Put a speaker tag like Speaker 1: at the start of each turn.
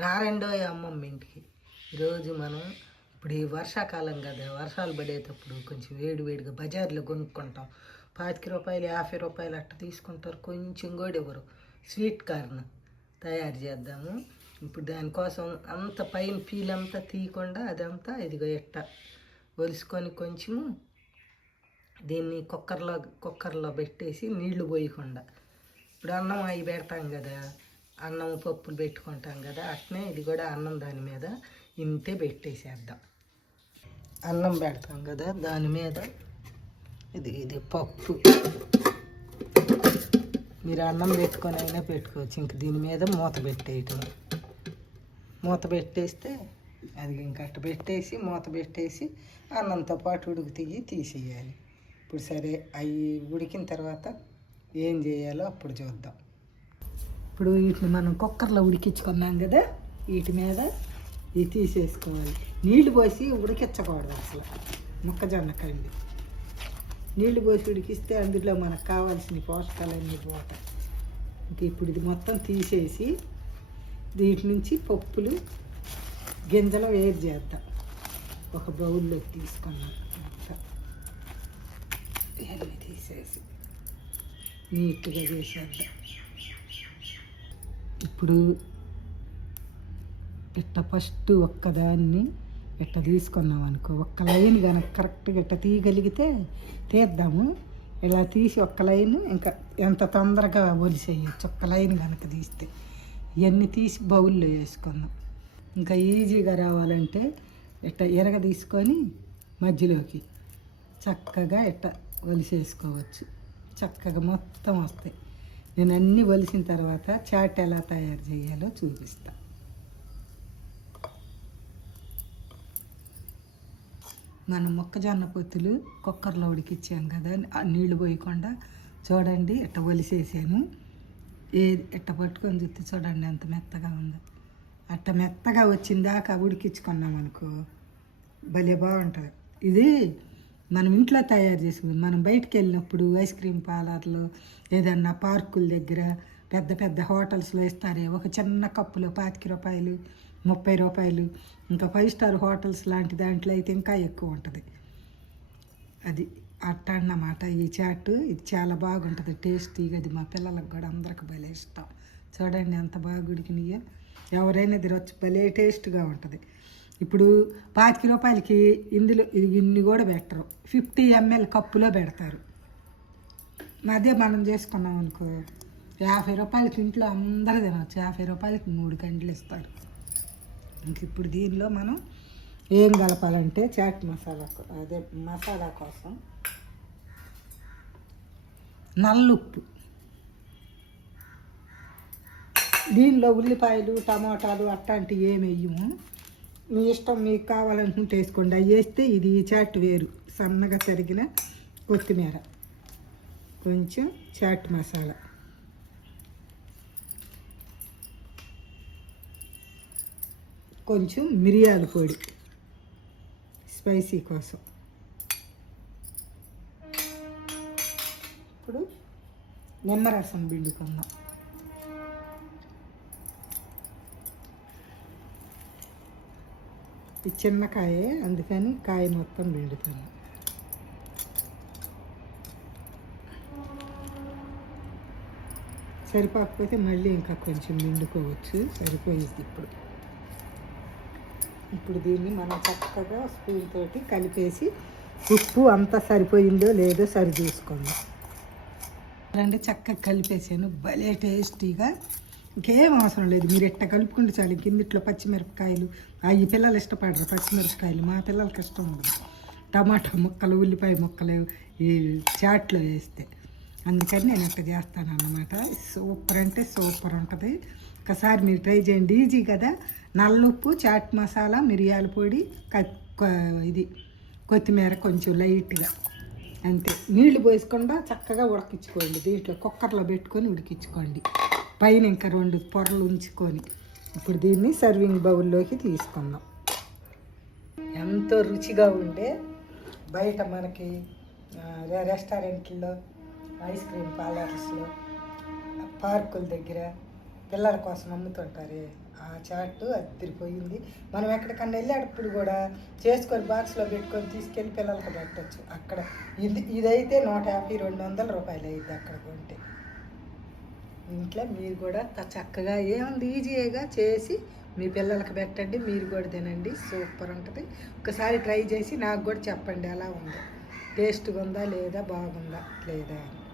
Speaker 1: రారెండో అమ్మమ్మ ఇంటికి ఈరోజు మనం ఇప్పుడు ఈ వర్షాకాలం కదా వర్షాలు పడేటప్పుడు కొంచెం వేడి వేడిగా బజార్లో కొనుక్కుంటాం. పాతిక రూపాయలు యాభై రూపాయలు అట్ట తీసుకుంటారు. కొంచెం కూడా ఇవ్వరు స్వీట్ కార్న్ తయారు చేద్దాము. ఇప్పుడు దానికోసం అంత పైన పీల్ అంతా తీయకుండా అదంతా ఇదిగో ఎట్ట ఒలుసుకొని కొంచెము దీన్ని కుక్కర్లో కుక్కర్లో పెట్టేసి నీళ్ళు పోయకుండా. ఇప్పుడు అన్నం అవి పెడతాం కదా అన్నం పప్పులు పెట్టుకుంటాం కదా అట్నే ఇది కూడా అన్నం దాని మీద ఇంతే పెట్టేసేద్దాం. అన్నం పెడతాం కదా దాని మీద. ఇది ఇది పప్పు. మీరు అన్నం పెట్టుకొని అయినా పెట్టుకోవచ్చు. ఇంక దీని మీద మూత పెట్టేయటం. మూత పెట్టేస్తే అది ఇంక అట్ట పెట్టేసి మూత పెట్టేసి అన్నంతో పాటు ఉడుకు తీయి తీసేయాలి. ఇప్పుడు సరే అవి ఉడికిన తర్వాత ఏం చేయాలో అప్పుడు చూద్దాం. ఇప్పుడు వీటిని మనం కుక్కర్లో ఉడికించుకున్నాం కదా వీటి మీద ఇది తీసేసుకోవాలి. నీళ్ళు పోసి ఉడికించకూడదు అసలు మొక్కజొన్న కండి. నీళ్ళు పోసి ఉడికిస్తే అందులో మనకు కావాల్సిన పోషకాలన్నీ పోతాయి. ఇంక ఇప్పుడు ఇది మొత్తం తీసేసి దీటి నుంచి పప్పులు గింజలు వేరు చేద్దాం. ఒక బౌల్లోకి తీసుకున్నాం అంతా. ఇవన్నీ తీసేసి నీట్గా చేసేద్దాం. ఇప్పుడు ఇట్ట ఫస్ట్ ఒక్కదాన్ని ఇట్ట తీసుకున్నాం అనుకో ఒక్క లైన్ కనుక కరెక్ట్గా ఇట్ట తీయగలిగితే తీద్దాము. ఇలా తీసి ఒక్క లైన్ ఇంకా ఎంత తొందరగా ఒలిసేయచ్చు ఒక్క లైన్ కనుక తీస్తే. ఇవన్నీ తీసి బౌల్లో వేసుకుందాం. ఇంకా ఈజీగా రావాలంటే ఇట్ట ఎరగ తీసుకొని మధ్యలోకి చక్కగా ఇట్ట ఒలిసేసుకోవచ్చు. చక్కగా మొత్తం వస్తాయి. నేను అన్నీ వలిసిన తర్వాత చాట్ ఎలా తయారు చేయాలో చూపిస్తా. మనం మొక్కజొన్న పొత్తులు కుక్కర్లో ఉడికిచ్చాం కదా నీళ్ళు పోయకుండా చూడండి ఇట్ట ఒలిసేసాను ఏది ఇట్ట పట్టుకొని చూస్తే చూడండి ఎంత మెత్తగా ఉందో. అట్ట మెత్తగా వచ్చిందాకా ఉడికించుకున్నాం అనుకో భలే బాగుంటుంది. ఇది మనం ఇంట్లో తయారు చేసుకుంది మనం బయటికి వెళ్ళినప్పుడు ఐస్ క్రీమ్ పార్లర్లు ఏదన్నా పార్కుల దగ్గర పెద్ద పెద్ద హోటల్స్లో ఇస్తారే ఒక చిన్న కప్పులో పాతిక రూపాయలు ముప్పై రూపాయలు ఇంకా ఫైవ్ స్టార్ హోటల్స్ లాంటి దాంట్లో అయితే ఇంకా ఎక్కువ ఉంటుంది. అది అట్ట అన్నమాట ఈ చాట్. ఇది చాలా బాగుంటుంది టేస్టీగా అది మా పిల్లలకు కూడా అందరికి భలే ఇష్టం. చూడండి ఎంత బాగా ఉడికినాయో. ఎవరైనా తినొచ్చు భలే టేస్ట్గా ఉంటుంది. ఇప్పుడు పాతిక రూపాయలకి ఇందులో ఇది ఇన్ని కూడా పెట్టరు. ఫిఫ్టీ ఎంఎల్ కప్పులో పెడతారు. అదే మనం చేసుకున్నాం అనుకో యాభై రూపాయలకి ఇంట్లో అందరూ తినవచ్చు యాభై రూపాయలకి మూడు గంటలు ఇస్తారు. ఇంక ఇప్పుడు దీనిలో మనం ఏం కలపాలంటే చాట్ మసాలా అదే మసాలా కోసం నల్లుప్పు దీనిలో ఉల్లిపాయలు టమాటాలు అట్లాంటివి ఏమి వేయము. మీ ఇష్టం మీకు కావాలనుకుంటే వేసుకోండి. అవి వేస్తే ఇది ఈ చాట్ వేరు. సన్నగా తరిగిన కొత్తిమీర. కొంచెం చాట్ మసాలా. కొంచెం మిరియాల పొడి. స్పైసీ కోసం. ఇప్పుడు నిమ్మరసం పిండుకుందాం. ఇది చిన్న కాయే అందుకని కాయ మొత్తం పిండుతాను. సరిపోకపోతే మళ్ళీ ఇంకా కొంచెం మిండుకోవచ్చు సరిపోయింది ఇప్పుడు. ఇప్పుడు దీన్ని మనం చక్కగా స్పూన్ తోటి కలిపేసి ఉప్పు అంతా సరిపోయిందో లేదో సరి చూసుకుందాం అంటే చక్కగా కలిపేసాను. భలే టేస్టీగా ఇంకేం అవసరం లేదు. మీరు ఎట్ట కలుపుకుంటే చాలు. కిందిట్లో పచ్చిమిరపకాయలు. అవి పిల్లలు ఇష్టపడరు పచ్చిమిరపకాయలు. మా పిల్లలకి ఇష్టం ఉండదు. టమాటా ముక్కలు ఉల్లిపాయ ముక్కలు ఈ చాట్లో వేస్తే. అందుకని నేను అట్లా చేస్తాను అన్నమాట. సూపర్ అంటే సూపర్ ఉంటుంది. ఒకసారి మీరు ట్రై చేయండి. ఈజీ కదా. నల్లుప్పు చాట్ మసాలా మిరియాల పొడి ఇది కొత్తిమీర కొంచెం లైట్గా. అంతే. నీళ్ళు పోయకుండా చక్కగా ఉడకించుకోండి. దీంట్లో కుక్కర్లో పెట్టుకొని ఉడికించుకోండి. పైన ఇంకా రెండు పొరలు ఉంచుకొని ఇప్పుడు దీన్ని సర్వింగ్ బౌల్లోకి తీసుకుందాం. ఎంతో రుచిగా ఉండే బయట మనకి రె- రెస్టారెంట్లో ఐస్ క్రీమ్ పార్లర్స్లో పార్కుల దగ్గర పిల్లల కోసం అమ్ముతుంటారే ఆ చాట్ అదిరిపోయింది మనం ఎక్కడికన్నా వెళ్ళేటప్పుడు కూడా చేసుకొని బాక్స్లో పెట్టుకొని తీసుకెళ్ళి పిల్లలకి పెట్టచ్చు. అక్కడ ఇది ఇదైతే నూట యాభై రెండు వందల రూపాయలు అయింది అక్కడ కొంటే. ఇంట్లో మీరు కూడా చక్కగా ఏముంది ఈజీగా చేసి మీ పిల్లలకి పెట్టండి మీరు కూడా తినండి. సూపర్ ఉంటుంది. ఒకసారి ట్రై చేసి నాకు కూడా చెప్పండి ఎలా ఉందో? టేస్ట్గా ఉందా లేదా బాగుందా లేదా అని.